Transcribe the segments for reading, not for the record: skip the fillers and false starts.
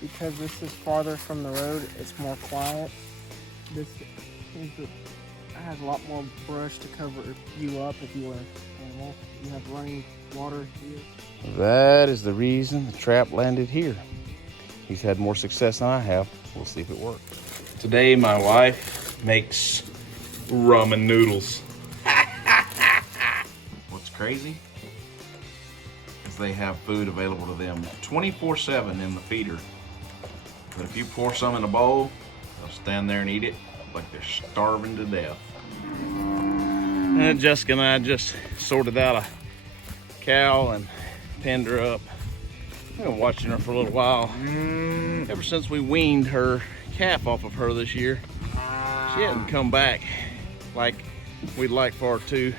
because this is farther from the road, it's more quiet. This has a lot more brush to cover you up if you were an animal. You have running water here. That is the reason the trap landed here. He's had more success than I have. We'll see if it works. Today, my wife makes ramen noodles. What's crazy is they have food available to them 24/7 in the feeder. But if you pour some in a bowl, they'll stand there and eat it like they're starving to death. And Jessica and I just sorted out a cow and pinned her up. I've been watching her for a little while. Ever since we weaned her calf off of her this year, she hasn't come back like we'd like for her to.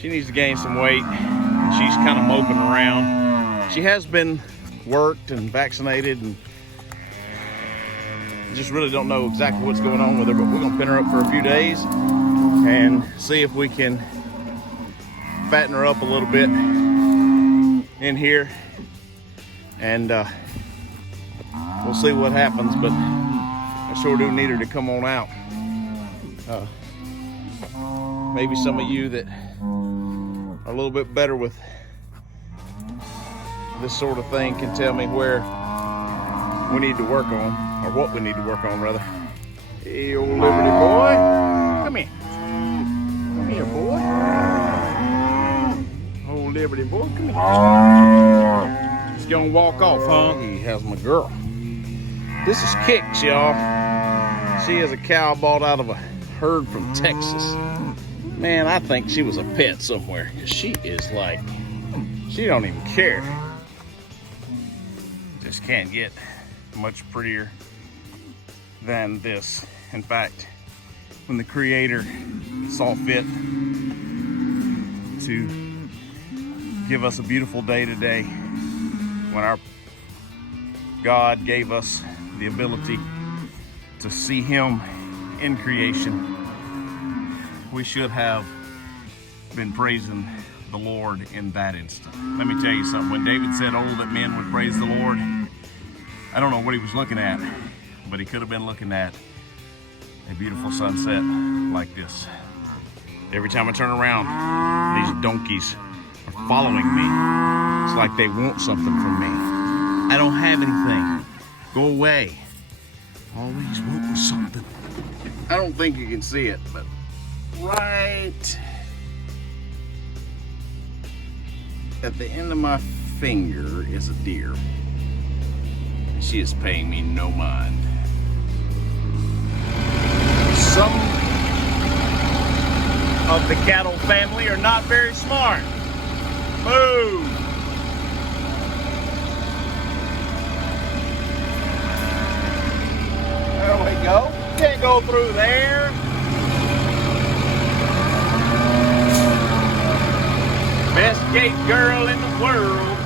She needs to gain some weight. She's kind of moping around. She has been worked and vaccinated, and just really don't know exactly what's going on with her, but we're gonna pin her up for a few days and see if we can fatten her up a little bit in here, and we'll see what happens. But I sure do need her to come on out. Maybe some of you that are a little bit better with this sort of thing can tell me where we need to work on, or what we need to work on rather. Hey, old Liberty boy, come here. Come here, boy. Old Liberty boy, come here. Just gonna walk off, huh? He has my girl. This is Kix, y'all. She is a cow bought out of a herd from Texas. Man, I think she was a pet somewhere, because she is like, she don't even care. Just can't get much prettier than this. In fact, when the Creator saw fit to give us a beautiful day today, when our God gave us the ability to see Him in creation, we should have been praising the Lord in that instant. Let me tell you something. When David said, "Oh, that men would praise the Lord," I don't know what he was looking at, but he could have been looking at a beautiful sunset like this. Every time I turn around, these donkeys are following me. It's like they want something from me. I don't have anything. Go away. Always wanting something. I don't think you can see it, but right at the end of my finger is a deer. She is paying me no mind. Some of the cattle family are not very smart. Move! There we go. Can't go through there. Best gate girl in the world,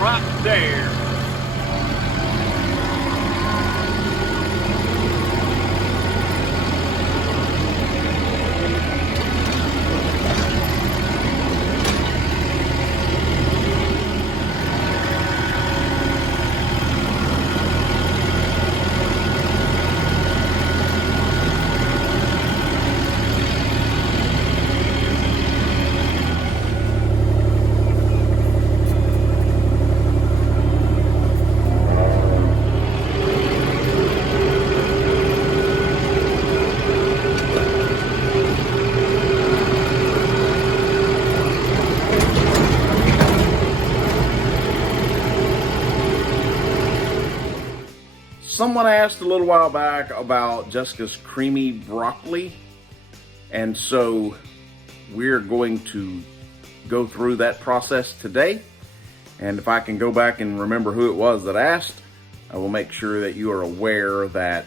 right there. Someone asked a little while back about Jessica's creamy broccoli, and so we're going to go through that process today. And if I can go back and remember who it was that asked, I will make sure that you are aware that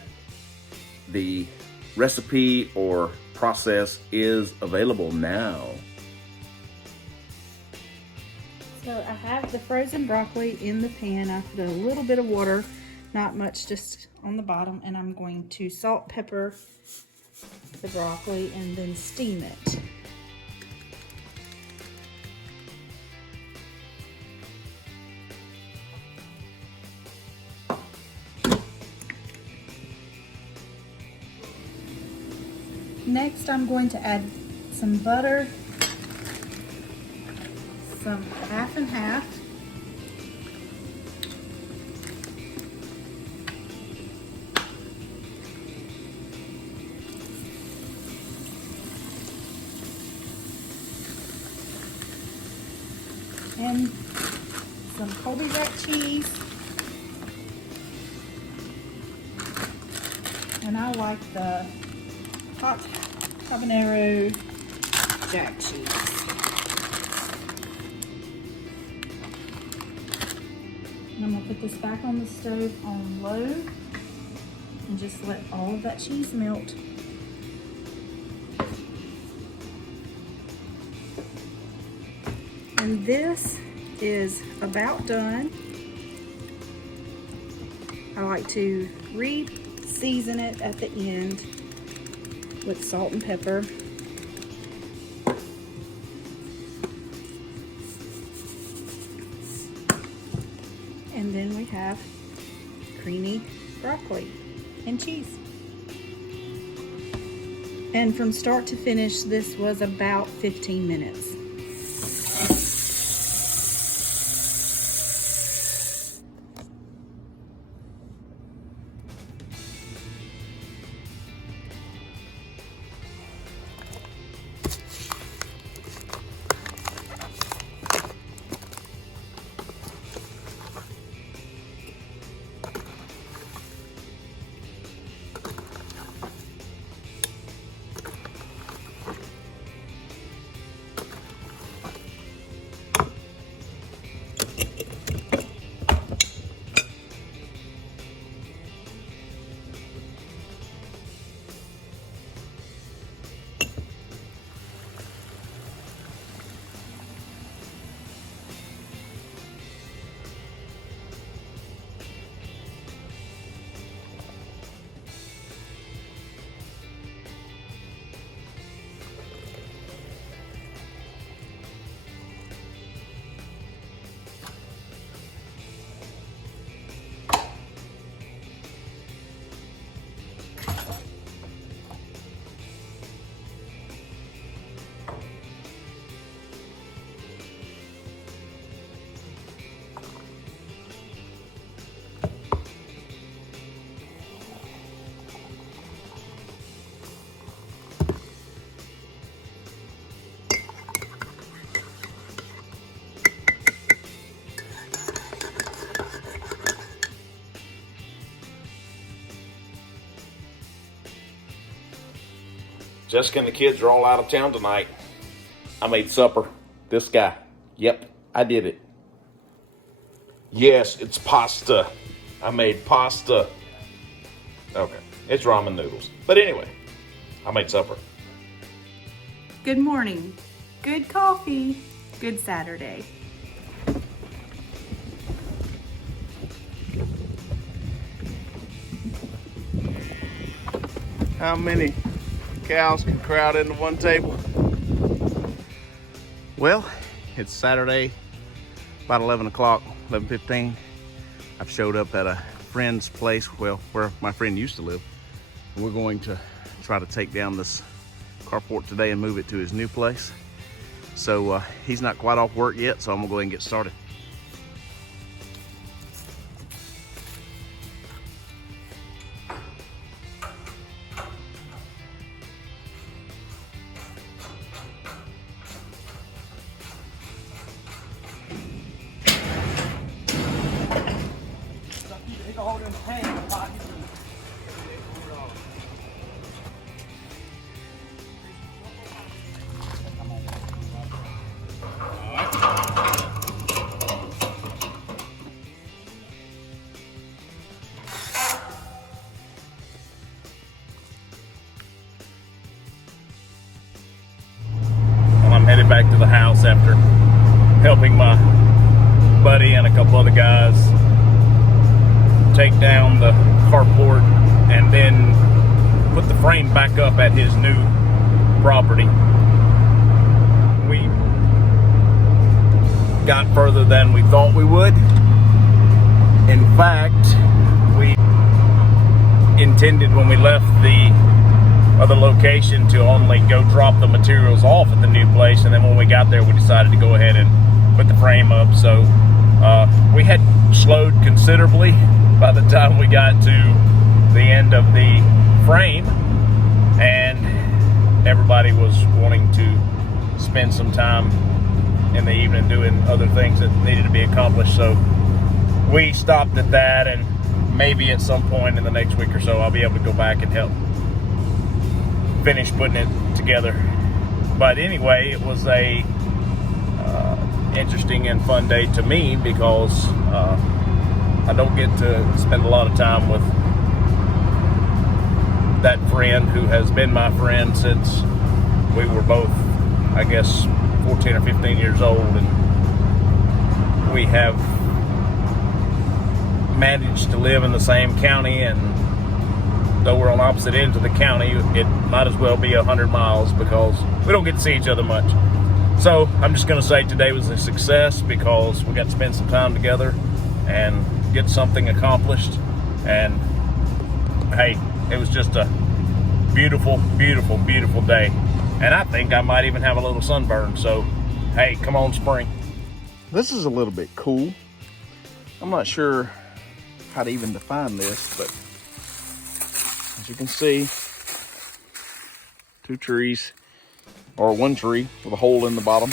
the recipe or process is available now. So I have the frozen broccoli in the pan. I put a little bit of water, not much, just on the bottom, and I'm going to salt, pepper the broccoli and then steam it. next I'm going to add some butter, some half and half. And some Colby Jack cheese. And I like the hot habanero jack cheese. And I'm gonna put this back on the stove on low and just let all of that cheese melt. And this is about done. I like to re-season it at the end with salt and pepper. And then we have creamy broccoli and cheese. And from start to finish, this was about 15 minutes. Jessica and the kids are all out of town tonight. I made supper. This guy. Yep, I did it. Yes, it's pasta. I made pasta. Okay, it's ramen noodles. But anyway, I made supper. Good morning, good coffee, good Saturday. How many cows can crowd into one table? Well, it's Saturday, about 11 o'clock, 11:15. I've showed up at a friend's place, well, where my friend used to live. We're going to try to take down this carport today and move it to his new place. So he's not quite off work yet, so I'm gonna go ahead and get started. Headed back to the house after helping my buddy and a couple other guys take down the carport and then put the frame back up at his new property. We got further than we thought we would. In fact, we intended when we left the other location to only go drop the materials off at the new place, and then when we got there we decided to go ahead and put the frame up. So we had slowed considerably by the time we got to the end of the frame, and everybody was wanting to spend some time in the evening doing other things that needed to be accomplished. So we stopped at that, and maybe at some point in the next week or so I'll be able to go back and help finish putting it together. But anyway, it was a interesting and fun day to me, because I don't get to spend a lot of time with that friend who has been my friend since we were both, I guess, 14 or 15 years old, and we have managed to live in the same county, and though we're on opposite ends of the county, it might as well be 100 miles because we don't get to see each other much. So I'm just going to say today was a success because we got to spend some time together and get something accomplished. And hey, it was just a beautiful, beautiful, beautiful day. And I think I might even have a little sunburn. So hey, come on spring. This is a little bit cool. I'm not sure how to even define this, but as you can see, two trees, or one tree with a hole in the bottom,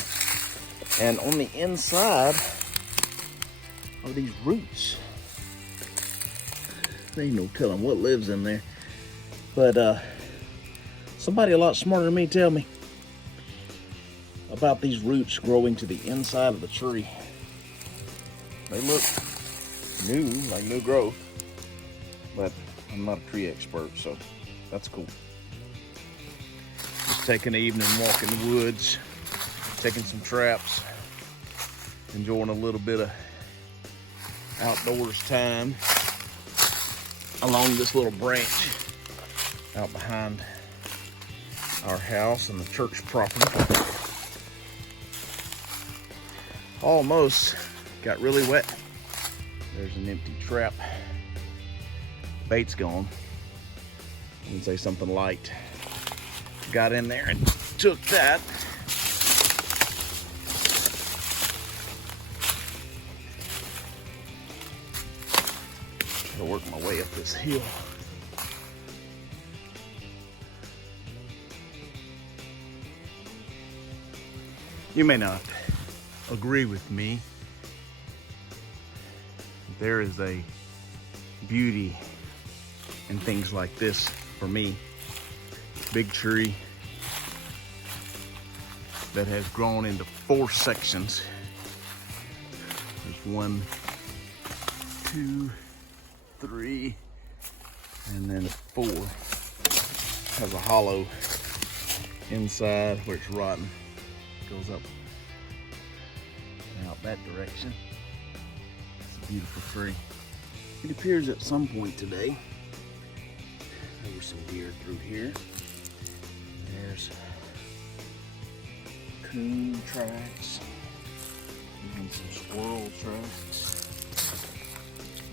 and on the inside are these roots. There ain't no telling what lives in there, but somebody a lot smarter than me tell me about these roots growing to the inside of the tree. They look new, like new growth, but I'm not a tree expert, so that's cool. Just taking the evening walk in the woods, taking some traps, enjoying a little bit of outdoors time along this little branch out behind our house and the church property. Almost got really wet. There's an empty trap. Bait's gone. I would say something light. Got in there and took that. Try to work my way up this hill. You may not agree with me. There is a beauty in things like this for me. Big tree that has grown into 4 sections. There's 1, 2, 3, and then 4. Has a hollow inside where it's rotten. Goes up and out that direction. It's a beautiful tree. It appears at some point today there were some deer through here. There's coon tracks, even some squirrel tracks.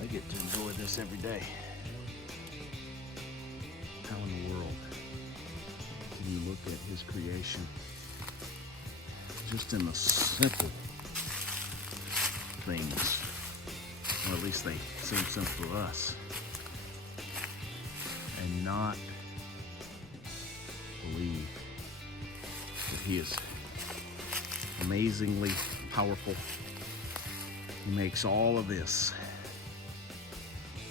I get to enjoy this every day. How in the world can you look at his creation just in the simple things, or at least they seem simple to us, and not believe that he is amazingly powerful? He makes all of this,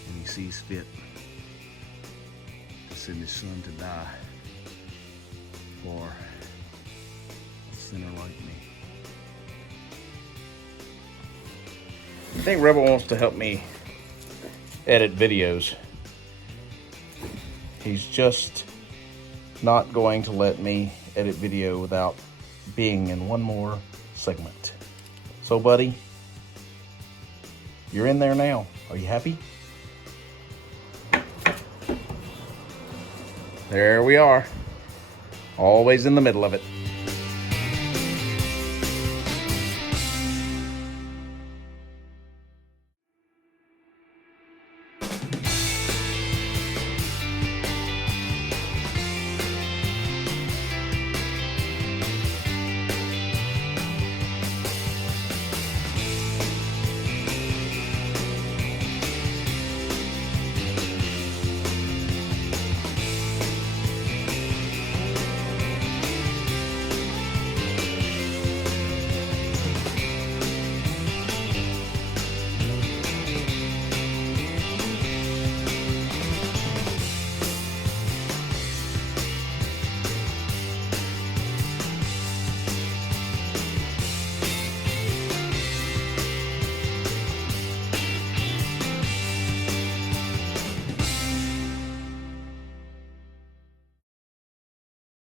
and he sees fit to send his son to die for a sinner like me. I think Rebel wants to help me edit videos. He's just not going to let me edit video without being in one more segment. So buddy, you're in there now. Are you happy? There we are. Always in the middle of it.